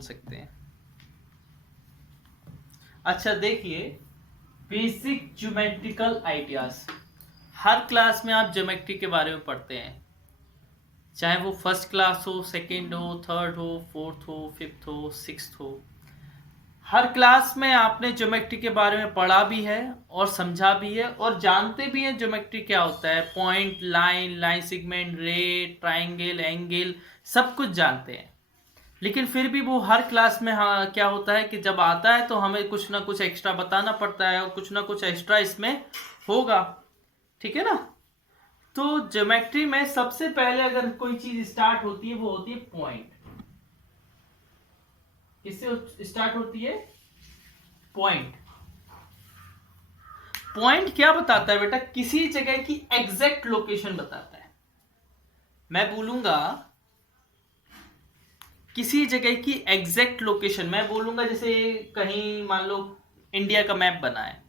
बोल सकते हैं। अच्छा देखिए, बेसिक ज्योमेट्रिकल आइडियाज। हर क्लास में आप ज्योमेट्री के बारे में पढ़ते हैं, चाहे वो फर्स्ट क्लास हो, सेकंड हो, थर्ड हो, फोर्थ हो, फिफ्थ हो, सिक्स्थ हो। हर क्लास में आपने ज्योमेट्री के बारे में पढ़ा भी है और समझा भी है और जानते भी हैं ज्योमेट्री क्या होता है। पॉइंट, लाइन, लाइन सेगमेंट, रे, ट्राइंगल, एंगल, सब कुछ जानते हैं। लेकिन फिर भी वो हर क्लास में हाँ क्या होता है कि जब आता है तो हमें कुछ ना कुछ एक्स्ट्रा बताना पड़ता है और कुछ ना कुछ एक्स्ट्रा इसमें होगा। ठीक है ना। तो ज्योमेट्री में सबसे पहले अगर कोई चीज स्टार्ट होती है वो होती है पॉइंट। किससे स्टार्ट होती है? पॉइंट। पॉइंट क्या बताता है बेटा? किसी जगह की एग्जैक्ट लोकेशन बताता है। मैं बोलूंगा किसी जगह की एग्जैक्ट लोकेशन, मैं बोलूंगा जैसे कहीं मान लो इंडिया का मैप बना है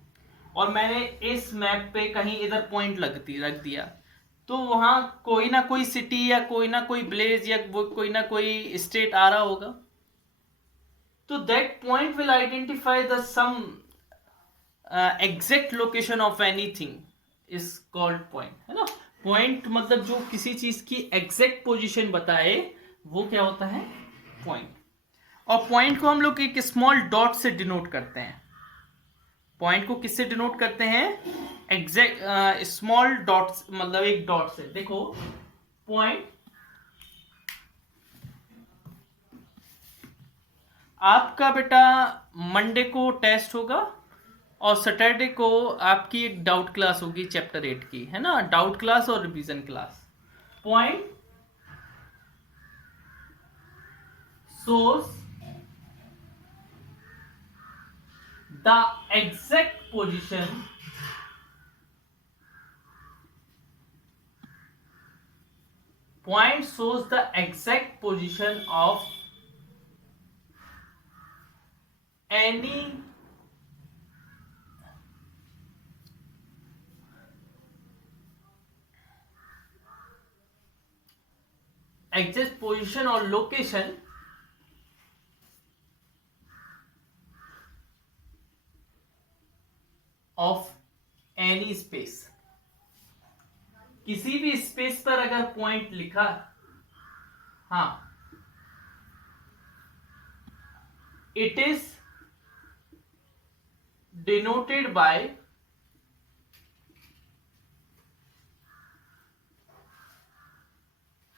और मैंने इस मैप पे कहीं इधर पॉइंट रख दिया, तो वहां कोई ना कोई सिटी या कोई ना कोई विलेज या कोई ना कोई स्टेट आ रहा होगा। तो that point will identify the some exact location of anything is called point, है ना। पॉइंट मतलब जो किसी चीज की एग्जैक्ट पोजीशन बताए वो क्या होता है? पॉइंट। और पॉइंट को हम लोग एक स्मॉल डॉट से डिनोट करते हैं। पॉइंट को किससे डिनोट करते हैं? एग्जैक्ट स्मॉल डॉट, मतलब एक डॉट से। देखो पॉइंट, आपका बेटा मंडे को टेस्ट होगा और सैटरडे को आपकी एक डाउट क्लास होगी चैप्टर 8 की, है ना। डाउट क्लास और revision class. Point shows the exact position point shows the exact position of any exact position or location of any space। किसी भी स्पेस पर अगर पॉइंट लिखा, हाँ, it is denoted by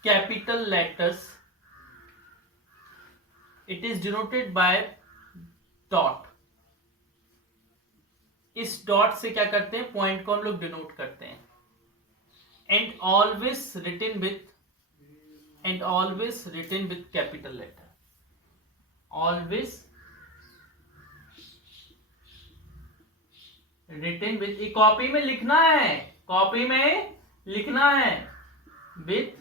capital letters, it is denoted by dot। इस dot से क्या करते हैं? पॉइंट को हम लोग डिनोट करते हैं। And always written with capital letter. Always written with, copy में लिखना है, कॉपी में लिखना है विथ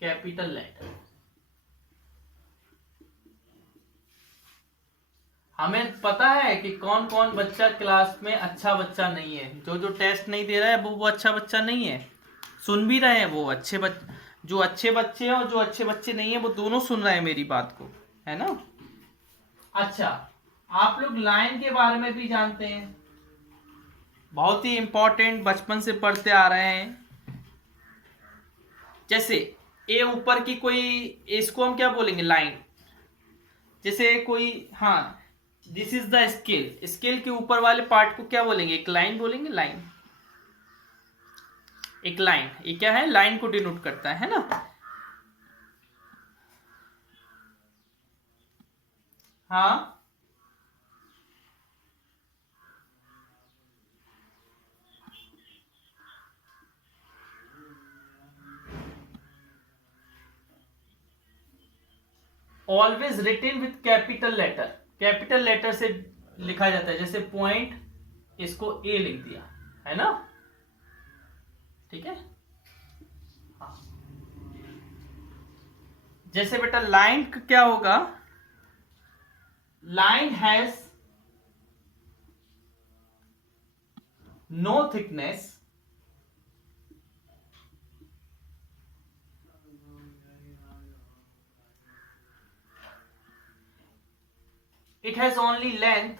कैपिटल लेटर। हमें पता है कि कौन कौन बच्चा क्लास में अच्छा बच्चा नहीं है। जो जो टेस्ट नहीं दे रहा है वो अच्छा बच्चा नहीं है। सुन भी रहे हैं वो अच्छे बच्चे, जो अच्छे बच्चे हैं और जो अच्छे बच्चे नहीं है वो दोनों सुन रहे हैं मेरी बात को, है ना। अच्छा, आप लोग लाइन के बारे में भी जानते हैं, बहुत ही इंपॉर्टेंट, बचपन से पढ़ते आ रहे हैं। जैसे ए ऊपर की कोई, इसको हम क्या बोलेंगे? लाइन। जैसे कोई, हाँ, this is the scale, scale के ऊपर वाले पार्ट को क्या बोलेंगे? एक लाइन बोलेंगे। लाइन, एक लाइन, ये क्या है? लाइन को डिनोट करता है ना। हाँ, always written with capital letter, capital letter से लिखा जाता है। जैसे पॉइंट, इसको ए लिख दिया, है ना। ठीक है। हाँ। जैसे बेटा लाइन क्या होगा? Line has no thickness it has only length,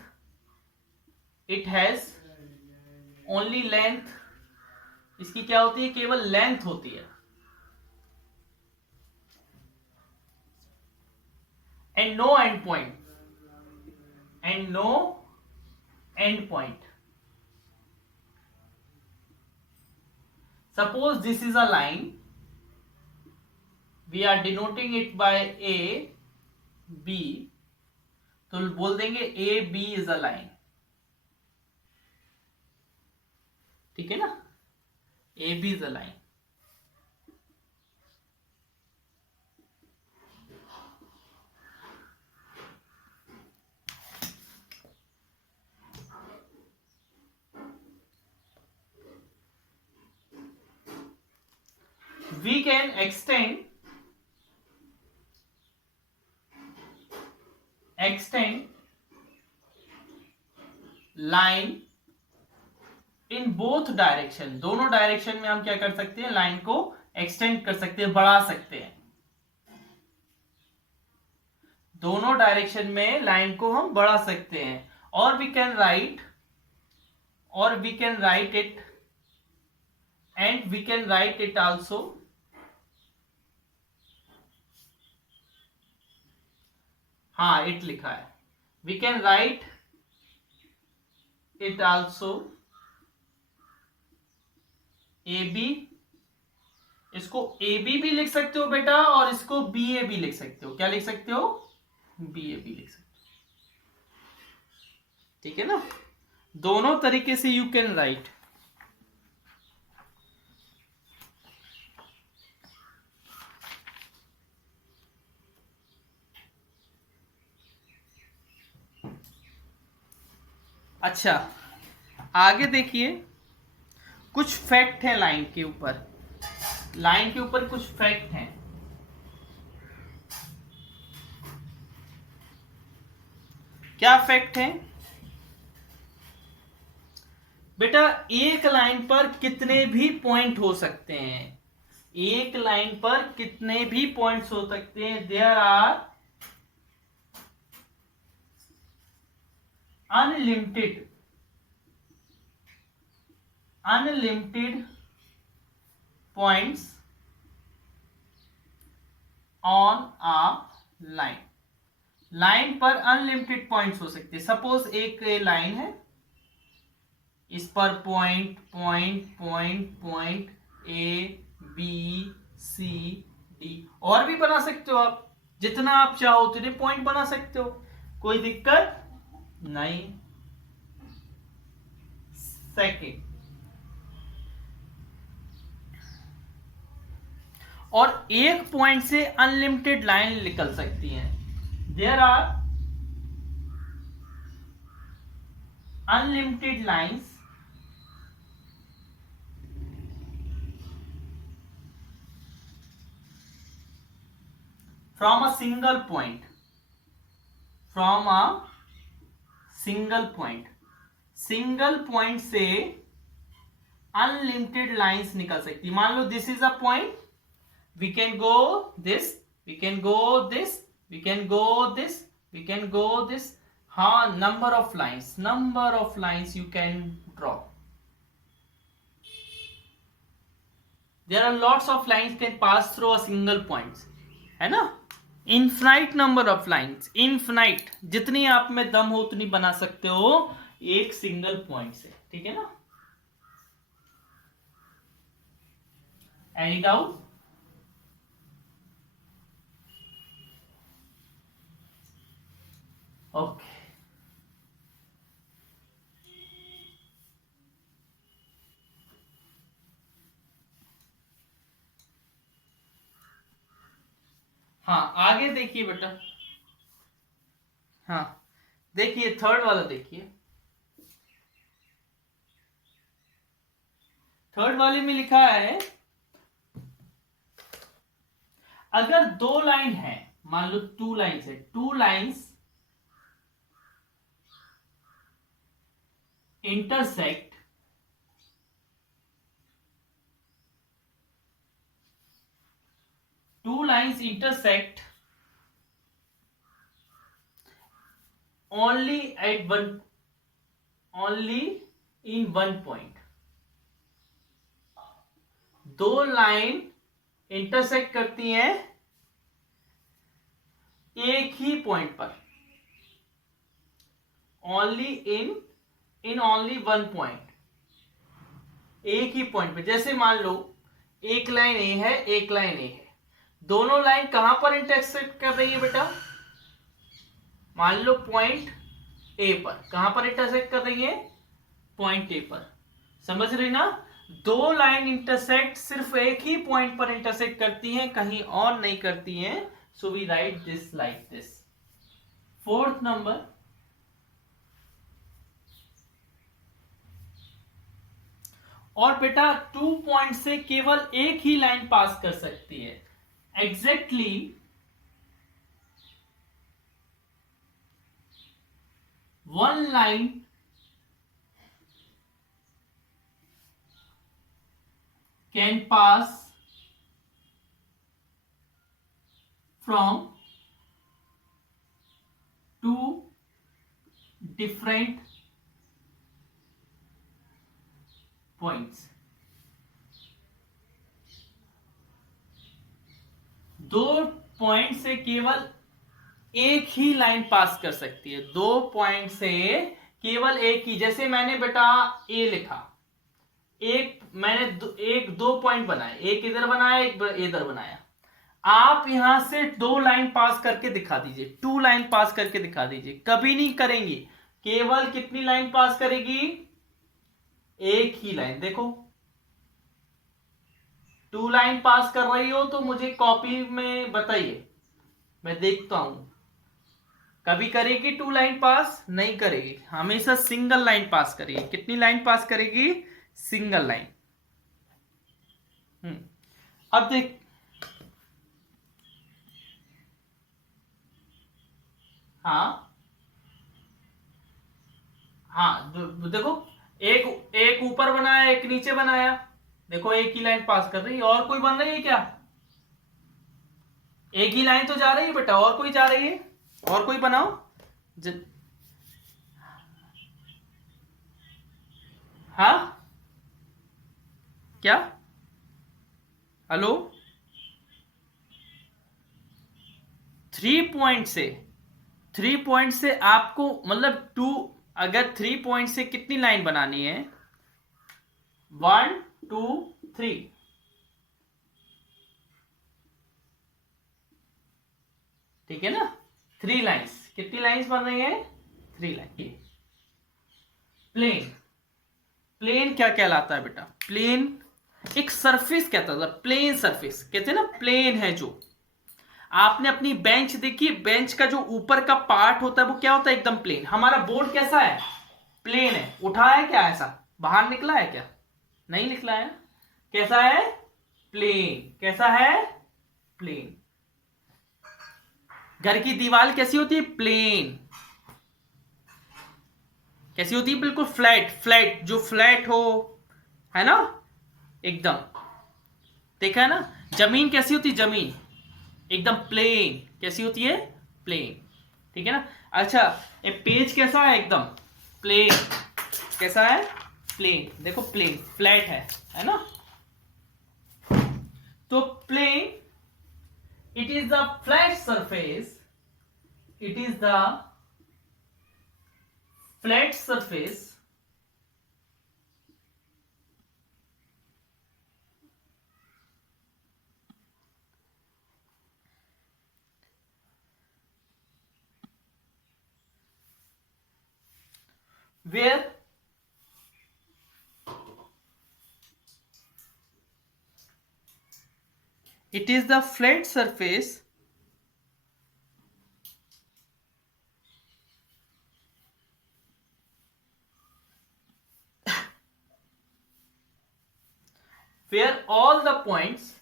it has only length, इसकी क्या होती है, केवल लेंथ होती है, and no end point, and no end point. Suppose this is a line, we are denoting it by A, B, तो बोल देंगे A B is a line. ठीक है ना, A B is a line. We can extend line in both direction, दोनों direction में हम क्या कर सकते हैं, लाइन को एक्सटेंड कर सकते हैं, बढ़ा सकते हैं. दोनों डायरेक्शन में लाइन को हम बढ़ा सकते हैं. और we can write it, and we can write it also हाँ इट लिखा है, we can write it also A B, इसको ए बी भी लिख सकते हो बेटा, और इसको बी ए भी लिख सकते हो. क्या लिख सकते हो, बी ए भी लिख सकते हो. ठीक है ना, दोनों तरीके से यू कैन राइट. अच्छा आगे देखिए, कुछ फैक्ट है लाइन के ऊपर, लाइन के ऊपर कुछ फैक्ट हैं. क्या फैक्ट है बेटा, एक लाइन पर कितने भी पॉइंट हो सकते हैं, एक लाइन पर कितने भी पॉइंट्स हो सकते हैं. There are unlimited points on a line. Line पर अनलिमिटेड पॉइंट्स हो सकते हैं. सपोज एक लाइन है, इस पर point point point point A B C D, और भी बना सकते हो आप, जितना आप चाहो उतने पॉइंट बना सकते हो, कोई दिक्कत नहीं. सेकेंड, और एक पॉइंट से अनलिमिटेड लाइन निकल सकती हैं. There are unlimited lines from a single point, from a single point, single point से अनलिमिटेड लाइंस निकल सकती है. मान लो this is a point, we can go this, we can go this, we can go this, we can go this. हाँ, number of lines you can draw. There are lots of lines can pass through a single point, है ना. Infinite number of lines, infinite, जितनी आप में दम हो उतनी बना सकते हो एक सिंगल पॉइंट से. ठीक है ना. Any doubt? ओके. हाँ आगे देखिए बेटा, हाँ देखिए थर्ड वाला देखिए. थर्ड वाले में लिखा है, अगर दो लाइन है, मान लो टू लाइन्स है, two lines intersect only at one, only in one point. दो लाइन इंटरसेक्ट करती हैं एक ही पॉइंट पर, only in only one point, एक ही पॉइंट पे। जैसे मान लो एक लाइन ए है, एक लाइन ए है, दोनों लाइन कहां पर इंटरसेक्ट कर रही है बेटा? मान लो पॉइंट ए पर। कहां पर इंटरसेक्ट कर रही है? पॉइंट ए पर। समझ रही ना? दो लाइन इंटरसेक्ट सिर्फ एक ही पॉइंट पर इंटरसेक्ट करती हैं, कहीं और नहीं करती हैं। So we write this like this. Fourth number, और बेटा 2 पॉइंट से केवल एक ही लाइन पास कर सकती है। Exactly one line can pass from two different points. दो पॉइंट से केवल एक ही लाइन पास कर सकती है। दो पॉइंट से केवल एक ही। जैसे मैंने बेटा ए लिखा, मैंने एक दो पॉइंट बनाए, एक इधर बनाया, एक इधर बनाया। आप यहां से दो लाइन पास करके दिखा दीजिए, 2 लाइन पास करके दिखा दीजिए। कभी नहीं करेंगे। केवल कितनी लाइन पास करेगी? एक ही लाइन। देखो 2 लाइन पास कर रही हो तो मुझे कॉपी में बताइए, मैं देखता हूं। कभी करेगी 2 लाइन पास? नहीं करेगी, हमेशा सिंगल लाइन पास करेगी। कितनी लाइन पास करेगी? Single line. अब देख, हाँ हाँ, देखो एक ऊपर बनाया, एक नीचे बनाया। देखो एक ही लाइन पास कर रही है। और कोई बन रही है क्या? एक ही लाइन तो जा रही है बेटा, और कोई जा रही है? और कोई बनाओ। हाँ क्या? हेलो? 3 पॉइंट से आपको मतलब 2, अगर 3 पॉइंट से कितनी लाइन बनानी है? 1 2 3। ठीक है ना? 3 लाइन्स। कितनी लाइन्स बन रही है? 3 लाइन। प्लेन क्या कहलाता है बेटा? प्लेन एक सरफेस कहता था, प्लेन सरफेस कहते हैं ना। प्लेन है जो, आपने अपनी बेंच देखी, बेंच का जो ऊपर का पार्ट होता है वो क्या होता है? एकदम प्लेन। हमारा बोर्ड कैसा है? प्लेन है। उठा है क्या? ऐसा बाहर निकला है क्या? नहीं निकला है। कैसा है? प्लेन। कैसा है? प्लेन। घर की दीवार कैसी होती है? प्लेन। कैसी होती है? बिल्कुल फ्लैट। फ्लैट, जो फ्लैट हो, है ना, एकदम। देखा है ना? जमीन कैसी होती है? जमीन एकदम प्लेन। कैसी होती है? प्लेन। ठीक है ना? अच्छा, ये पेज कैसा है? एकदम प्लेन। कैसा है? प्लेन। देखो प्लेन, फ्लैट है ना? तो plane, it is the flat surface, it is the flat surface where it is the flat surface where all the points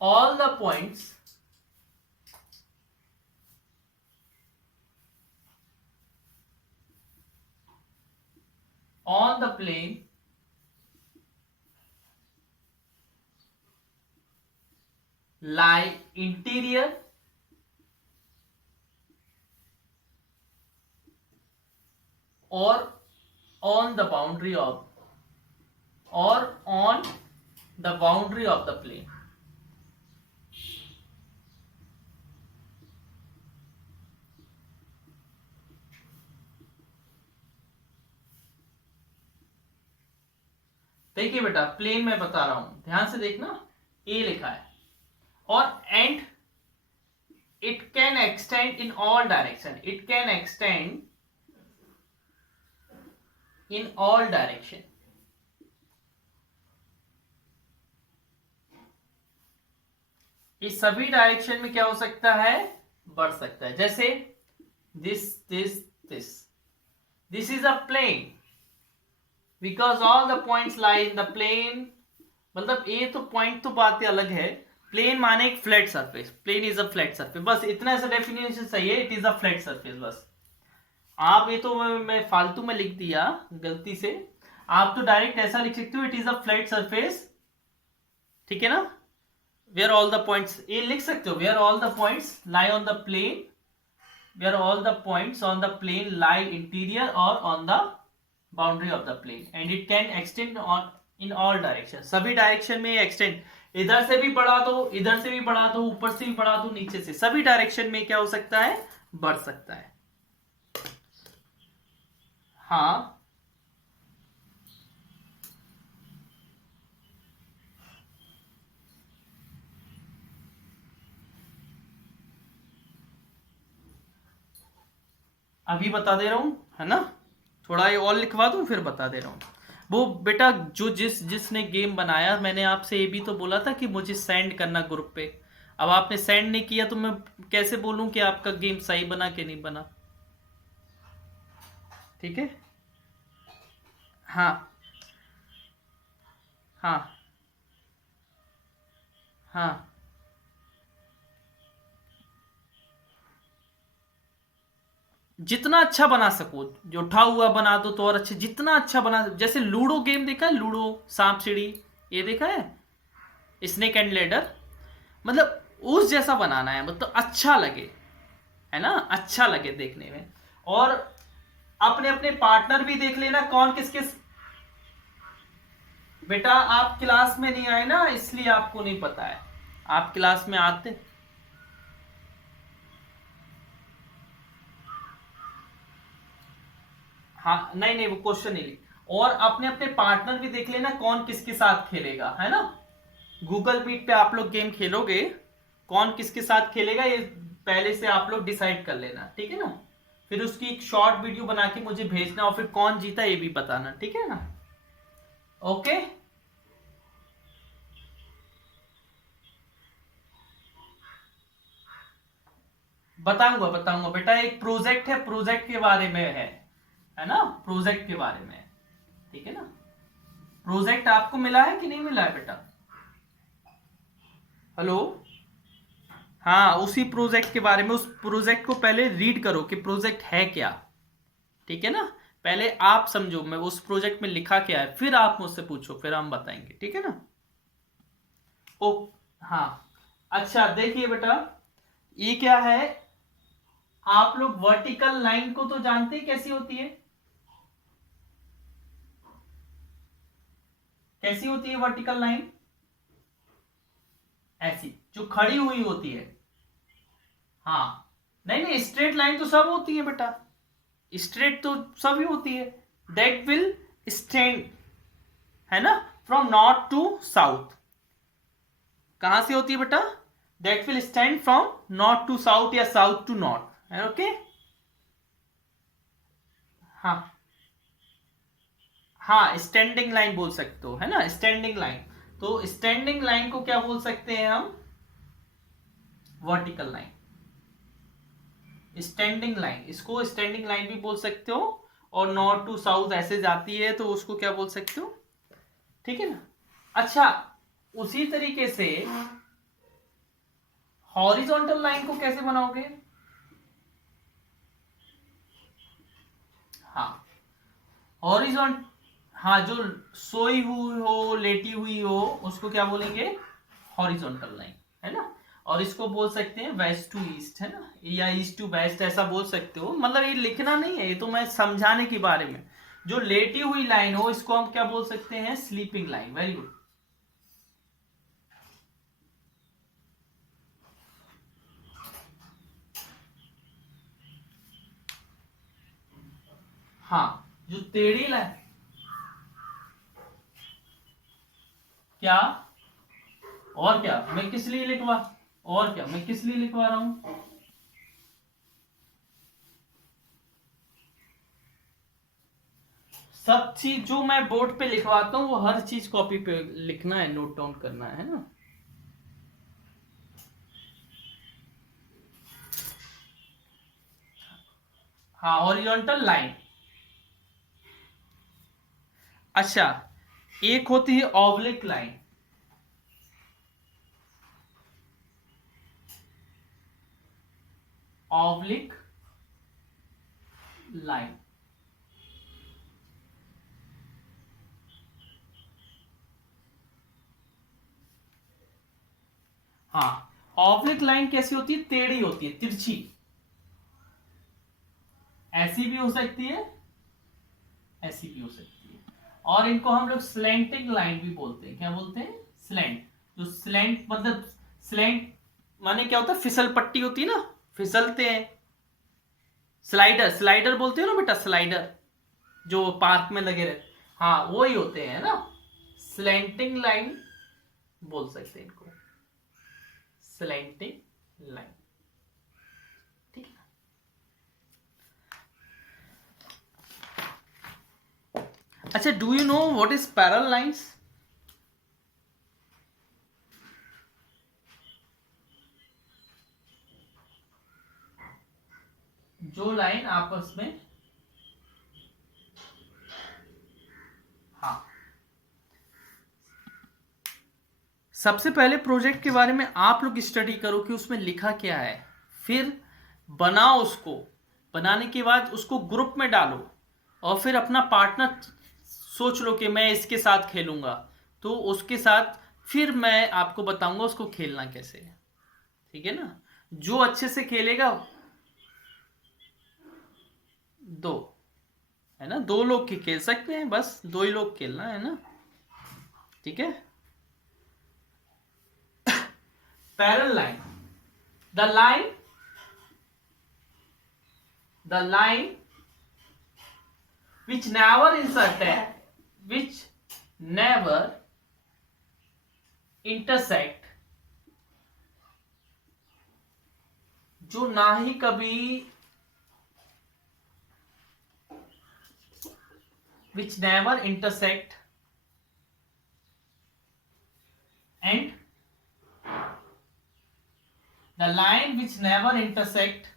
on the plane lie interior और on the boundary of the plane. देखिए बेटा, plane में बता रहा हूं, ध्यान से देखना, ए लिखा है और and it can extend in all direction, it can extend in all direction. इस सभी डायरेक्शन में क्या हो सकता है, बढ़ सकता है। जैसे this is a plane because all the points lie in the plane. मतलब ये तो पॉइंट तो बात अलग है, प्लेन माने एक flat surface, plane is a flat surface, बस इतना सा डेफिनेशन सही है, it is a flat surface. बस आप ये तो मैं फालतू में लिख दिया गलती से, आप तो डायरेक्ट ऐसा लिख सकते हो, it is a flat surface, ठीक है ना। वेयर ऑल द पॉइंट्स, ये लिख सकते हो, where all the points lie on the plane, where all the points on the plane lie interior और on the boundary of the plane and it can extend on in all direction. सभी direction में extend, इधर से भी बढ़ा दो, इधर से भी बढ़ा दो, ऊपर से भी बढ़ा दो, नीचे से, सभी डायरेक्शन में क्या हो सकता है, बढ़ सकता है। हाँ अभी बता दे रहा हूं, है ना, थोड़ा ये और लिखवा दूं फिर बता दे रहा हूं। वो बेटा जो जिसने गेम बनाया, मैंने आपसे ये भी तो बोला था कि मुझे सेंड करना ग्रुप पे। अब आपने सेंड नहीं किया तो मैं कैसे बोलूं कि आपका गेम सही बना कि नहीं बना। ठीक है, हाँ हाँ हाँ, जितना अच्छा बना सको, जो उठा हुआ बना दो तो और अच्छे, जितना अच्छा बना, जैसे लूडो गेम देखा है, लूडो सांप सीढ़ी, ये देखा है, स्नेक एंड लेडर, मतलब उस जैसा बनाना है, मतलब अच्छा लगे, है ना, अच्छा लगे देखने में। और अपने अपने पार्टनर भी देख लेना कौन किस किस। बेटा आप क्लास में नहीं आए ना, इसलिए आपको नहीं पता है, आप क्लास में आते। हाँ नहीं नहीं, वो क्वेश्चन नहीं लिख, और अपने अपने पार्टनर भी देख लेना कौन किसके साथ खेलेगा, है ना। गूगल मीट पे आप लोग गेम खेलोगे, कौन किसके साथ खेलेगा ये पहले से आप लोग डिसाइड कर लेना, ठीक है ना। फिर उसकी एक शॉर्ट वीडियो बना के मुझे भेजना और फिर कौन जीता ये भी बताना, ठीक है ना। ओके, बताऊंगा बताऊंगा बेटा, एक प्रोजेक्ट है, प्रोजेक्ट के बारे में है ना, प्रोजेक्ट के बारे में, ठीक है ना। प्रोजेक्ट आपको मिला है कि नहीं मिला है बेटा, हेलो। हाँ, उसी प्रोजेक्ट के बारे में, उस प्रोजेक्ट को पहले रीड करो कि प्रोजेक्ट है क्या, ठीक है ना। पहले आप समझो मैं उस प्रोजेक्ट में लिखा क्या है, फिर आप मुझसे पूछो, फिर हम बताएंगे, ठीक है ना। ओ हाँ, अच्छा देखिए बेटा, ये क्या है, आप लोग वर्टिकल लाइन को तो जानते हैं कैसी होती है, कैसी होती है वर्टिकल लाइन, ऐसी जो खड़ी हुई होती है। हाँ नहीं नहीं, स्ट्रेट लाइन तो सब होती है बेटा, स्ट्रेट तो सभी होती है, दैट विल स्टैंड, है ना, फ्रॉम नॉर्थ टू साउथ। कहां से होती है बेटा, that will stand from north to south या साउथ टू नॉर्थ, है ओके। हाँ हाँ, स्टैंडिंग लाइन बोल सकते हो, है ना, स्टैंडिंग लाइन। तो स्टैंडिंग लाइन को क्या बोल सकते हैं हम, वर्टिकल लाइन, स्टैंडिंग लाइन, इसको स्टैंडिंग लाइन भी बोल सकते हो। और नॉर्थ टू साउथ ऐसे जाती है तो उसको क्या बोल सकते हो, ठीक है ना। अच्छा, उसी तरीके से हॉरिजॉन्टल लाइन को कैसे बनाओगे, हाँ हॉरिजॉन्ट, हाँ जो सोई हुई हो, लेटी हुई हो, उसको क्या बोलेंगे, हॉरिजॉन्टल लाइन, है ना। और इसको बोल सकते हैं वेस्ट टू ईस्ट, है ना, या ईस्ट टू वेस्ट ऐसा बोल सकते हो। मतलब ये लिखना नहीं है, ये तो मैं समझाने के बारे में। जो लेटी हुई लाइन हो इसको हम क्या बोल सकते हैं, स्लीपिंग लाइन। Very good. हाँ, जो टेढ़ी लाइन, क्या और क्या मैं किस लिए लिखवा, और क्या मैं किस लिए लिखवा रहा हूं, सब चीज जो मैं बोर्ड पे लिखवाता हूँ वो हर चीज कॉपी पे लिखना है, नोट डाउन करना है ना। हाँ, हॉरिजॉन्टल लाइन। अच्छा, एक होती है ऑब्लिक लाइन। ऑब्लिक लाइन, हाँ, ऑब्लिक लाइन कैसी होती है, टेढ़ी होती है, तिरछी। ऐसी भी हो सकती है, ऐसी भी हो सकती है। और इनको हम लोग स्लैंटिंग लाइन भी बोलते हैं। क्या बोलते हैं, स्लैंट। जो स्लैंट मतलब, स्लैंट माने क्या होता है, फिसल पट्टी होती है ना, फिसलते हैं। स्लाइडर, स्लाइडर बोलते हो ना बेटा, स्लाइडर जो पार्क में लगे रहते, हाँ वो ही होते हैं ना, स्लैंटिंग लाइन बोल सकते हैं इनको, स्लैंटिंग लाइन। ठीक है। अच्छा, do you know what is parallel lines? जो लाइन आपस में, हाँ, सबसे पहले प्रोजेक्ट के बारे में आप लोग स्टडी करो कि उसमें लिखा क्या है, फिर बनाओ उसको। बनाने के बाद उसको ग्रुप में डालो, और फिर अपना पार्टनर सोच लो कि मैं इसके साथ खेलूंगा, तो उसके साथ फिर मैं आपको बताऊंगा उसको खेलना कैसे है। ठीक है ना, जो अच्छे से खेलेगा, दो, है ना, दो लोग की खेल सकते हैं, बस दो ही लोग खेलना है ना। ठीक है। Parallel line, the line, the line which never intersect, which never intersect, जो ना ही कभी, which never intersect and the line which never intersect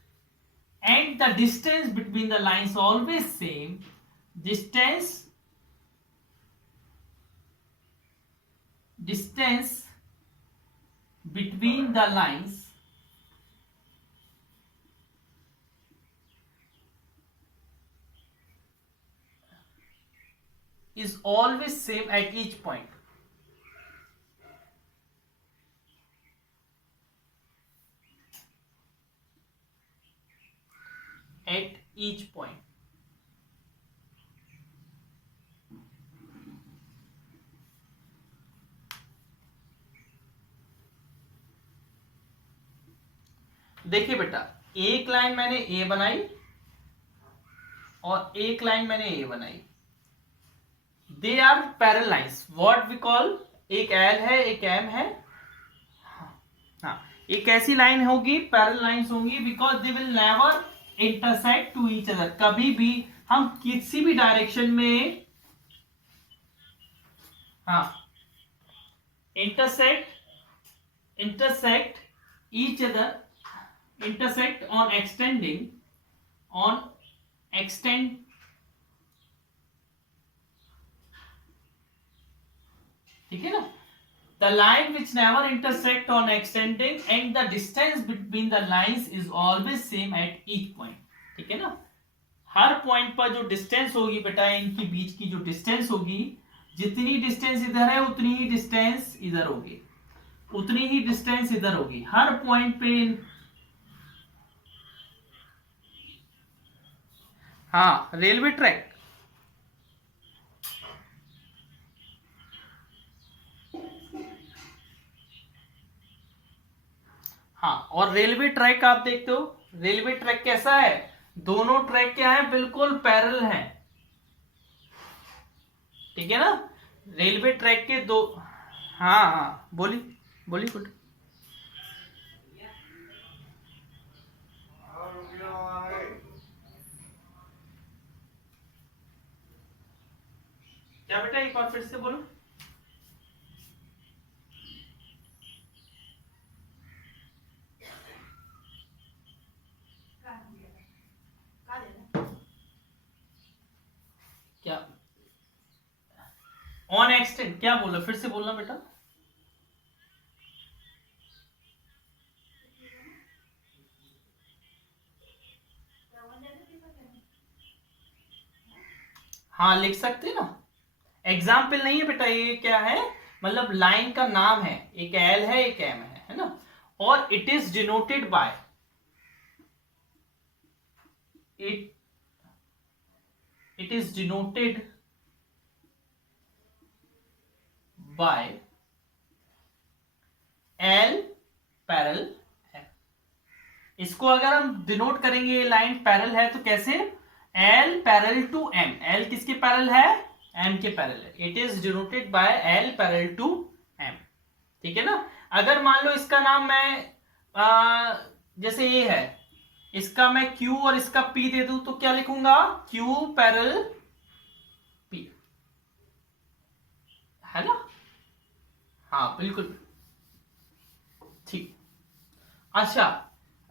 and the distance between the lines always same, distance between the lines is always same at each point. At each point. देखिए बेटा, एक line मैंने A बनाई और एक line मैंने A बनाई, they are parallel lines, what we call, एक एल है एक एम है, हाँ, एक ऐसी लाइन होगी, पैरेलल लाइंस होंगी, because they will never intersect to each other. कभी भी हम किसी भी डायरेक्शन में, हाँ, intersect each other, intersect on extend, ठीक है ना, the line which never intersect on extending and the distance between the lines is always same at each point। ठीक है ना, हर पॉइंट पर जो डिस्टेंस होगी बेटा, इनके बीच की जो डिस्टेंस होगी, जितनी डिस्टेंस इधर है उतनी ही डिस्टेंस इधर होगी। उतनी ही डिस्टेंस इधर होगी हर पॉइंट पे। हाँ, रेलवे ट्रैक। हाँ, और रेलवे ट्रैक आप देखते हो, रेलवे ट्रैक कैसा है, दोनों ट्रैक क्या है, बिल्कुल पैरेलल हैं। ठीक है ना, रेलवे ट्रैक के दो। हाँ हाँ, बोली बोली कुछ। क्या बेटा, एक बार फिर से बोलो। क्या ऑन एक्सटेंड, क्या बोला, फिर से बोलना बेटा। हाँ, लिख सकते ना, एग्जाम्पल नहीं है बेटा, ये क्या है, मतलब लाइन का नाम है, एक एल है एक एम है ना, और it is denoted bye, it it is denoted by L parallel है। इसको अगर हम डिनोट करेंगे, ये लाइन पैरेलल है तो कैसे, L parallel to M, L किसके पैरेलल है, एम के पैरेलल है, it is denoted by L parallel to M. ठीक है ना, अगर मान लो इसका नाम मैं जैसे ये है, इसका मैं Q और इसका P दे दूं तो क्या लिखूंगा, Q पैरेलल P, है ना। हाँ बिल्कुल ठीक। अच्छा,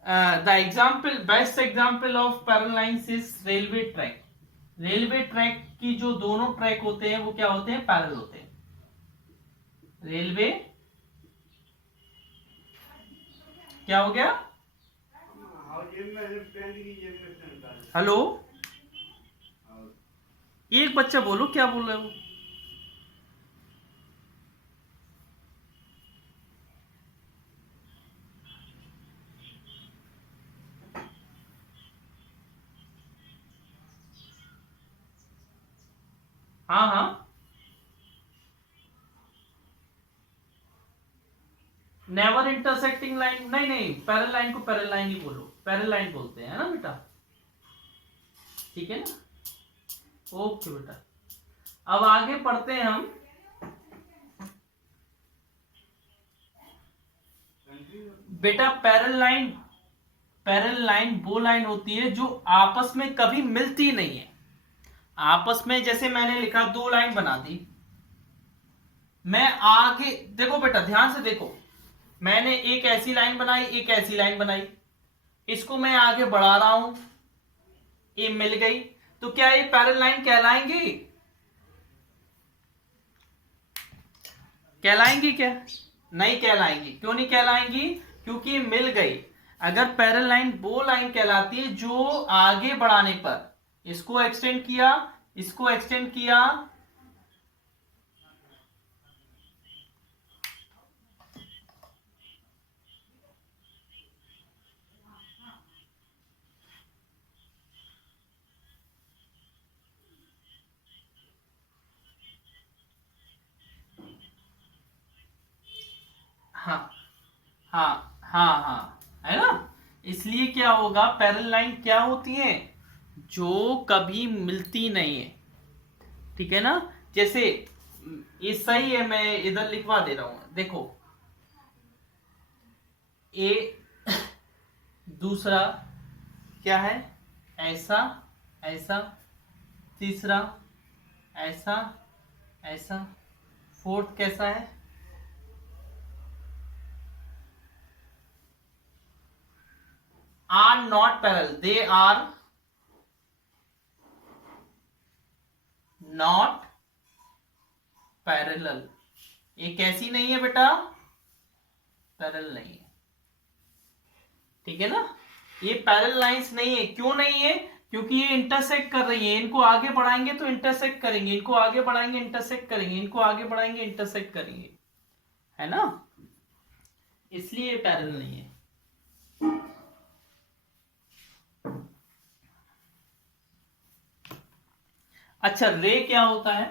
the example, best example of parallel lines is railway track. Railway track की जो दोनों ट्रैक होते हैं वो क्या होते हैं, पैरेलल होते हैं। रेलवे, क्या हो गया, हेलो, एक बच्चा बोलो क्या बोल रहे हो। हाँ हाँ, नेवर इंटरसेक्टिंग लाइन, नहीं नहीं, पैरेलल लाइन को पैरेलल लाइन ही बोलो, पैरेलल लाइन बोलते हैं, है ना बेटा। ठीक है ना, ओके बेटा, अब आगे पढ़ते हैं हम। बेटा पैरेलल लाइन, पैरेलल लाइन वो लाइन होती है जो आपस में कभी मिलती नहीं है। आपस में जैसे मैंने लिखा, दो लाइन बना दी, मैं आगे देखो बेटा, ध्यान से देखो, मैंने एक ऐसी लाइन बनाई, एक ऐसी लाइन बनाई, इसको मैं आगे बढ़ा रहा हूं, ये मिल गई, तो क्या ये पैरेलल लाइन कहलाएंगी, कहलाएंगी क्या, नहीं कहलाएंगी। क्यों नहीं कहलाएंगी, क्योंकि ये मिल गई। अगर पैरेलल लाइन वो लाइन कहलाती है जो आगे बढ़ाने पर, इसको एक्सटेंड किया, इसको एक्सटेंड किया, हाँ हाँ हाँ हाँ, है ना। इसलिए क्या होगा, पैरेलल लाइन क्या होती है, जो कभी मिलती नहीं है। ठीक है ना, जैसे ये सही है, मैं इधर लिखवा दे रहा हूं, देखो, ए दूसरा क्या है, ऐसा ऐसा, तीसरा ऐसा ऐसा, फोर्थ कैसा है, are not parallel, they are not parallel. ये कैसी नहीं है बेटा, पैरेलल नहीं है। ठीक है ना, ये पैरेलल लाइंस नहीं है। क्यों नहीं है, क्योंकि ये इंटरसेक्ट कर रही है, इनको आगे बढ़ाएंगे तो इंटरसेक्ट करेंगे, इनको आगे बढ़ाएंगे इंटरसेक्ट करेंगे, इनको आगे बढ़ाएंगे इंटरसेक्ट करेंगे, है ना। इसलिए पैरेलल नहीं है। अच्छा, रे क्या होता है?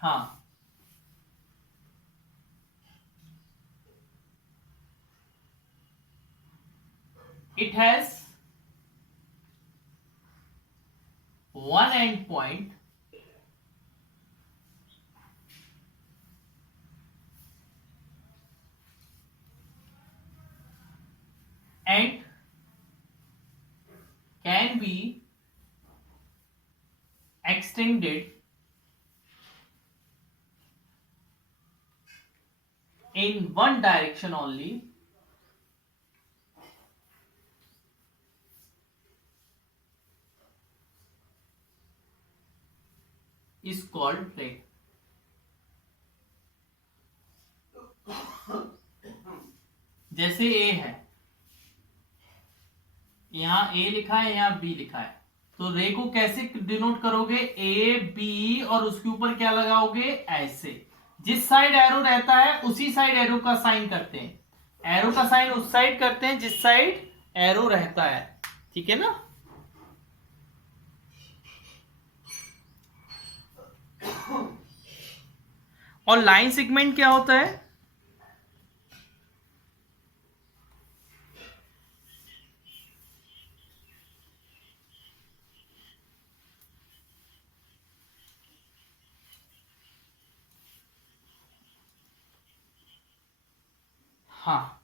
हाँ, it has one end point and can be extended in one direction only is called ray. जैसे ए है, यहां ए लिखा है, यहां बी लिखा है, तो रे को कैसे डिनोट करोगे? ए बी और उसके ऊपर क्या लगाओगे? ऐसे। जिस साइड एरो रहता है उसी साइड एरो का साइन करते हैं। एरो का साइन उस साइड करते हैं जिस साइड एरो रहता है, ठीक है ना? और लाइन सेगमेंट क्या होता है? हाँ,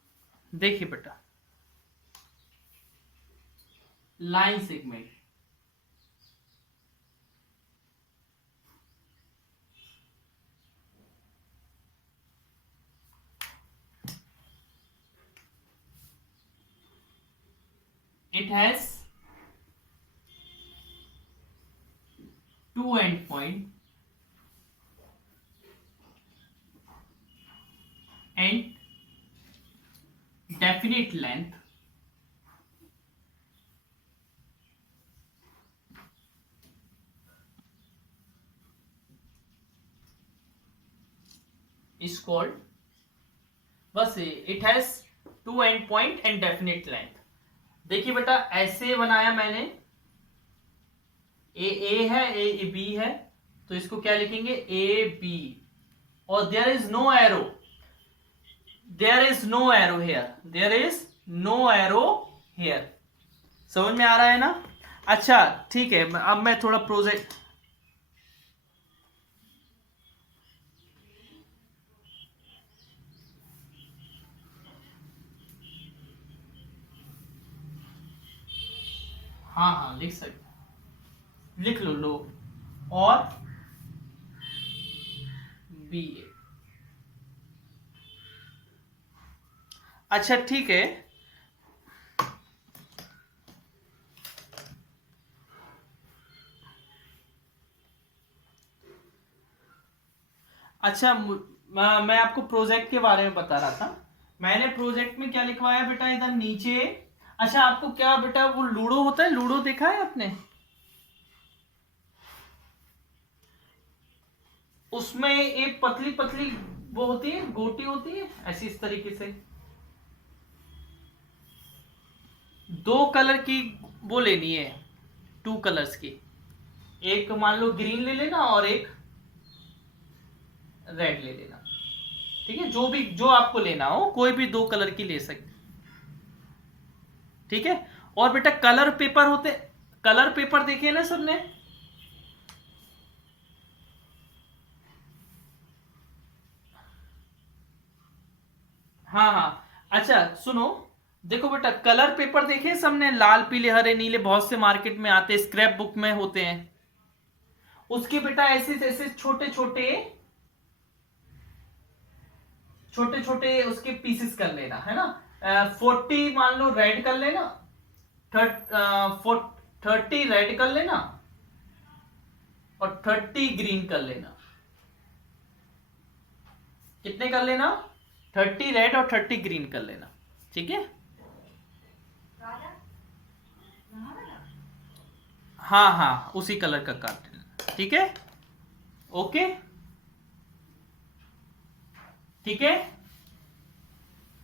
देखिए बेटा, line segment it has two end point and definite length is called, बस it has two end point and definite length। देखिए बेटा, ऐसे बनाया मैंने, ए है, ए बी है, तो इसको क्या लिखेंगे? ए बी, और there is no arrow, there is no arrow here, there is no arrow here. समझ में आ रहा है ना? अच्छा ठीक है, अब मैं थोड़ा प्रोजेक्ट, हाँ हाँ लिख सकते, लिख लो और बी। अच्छा ठीक है, अच्छा मैं आपको प्रोजेक्ट के बारे में बता रहा था। मैंने प्रोजेक्ट में क्या लिखवाया बेटा, इधर नीचे। अच्छा आपको क्या बेटा, वो लूडो होता है, लूडो देखा है आपने? उसमें एक पतली पतली वो होती है, गोटी होती है ऐसी, इस तरीके से दो कलर की वो लेनी है, टू कलर्स की। एक मान लो ग्रीन ले लेना और एक रेड ले लेना, ठीक है? जो आपको लेना हो, कोई भी दो कलर की ले सकते, ठीक है? और बेटा कलर पेपर होते, कलर पेपर देखे ना सबने? हाँ हाँ, अच्छा सुनो, देखो बेटा, कलर पेपर देखे सबने, लाल पीले हरे नीले, बहुत से मार्केट में आते हैं, स्क्रैप बुक में होते हैं। उसके बेटा ऐसे ऐसे छोटे छोटे छोटे छोटे उसके पीसेस कर लेना, है ना? 40 मान लो रेड कर लेना, 30 रेड कर लेना और 30 ग्रीन कर लेना। कितने कर लेना? 30 रेड और 30 ग्रीन कर लेना, ठीक है? हाँ हाँ, उसी कलर का काट लेना। ठीक है, ओके, ठीक है।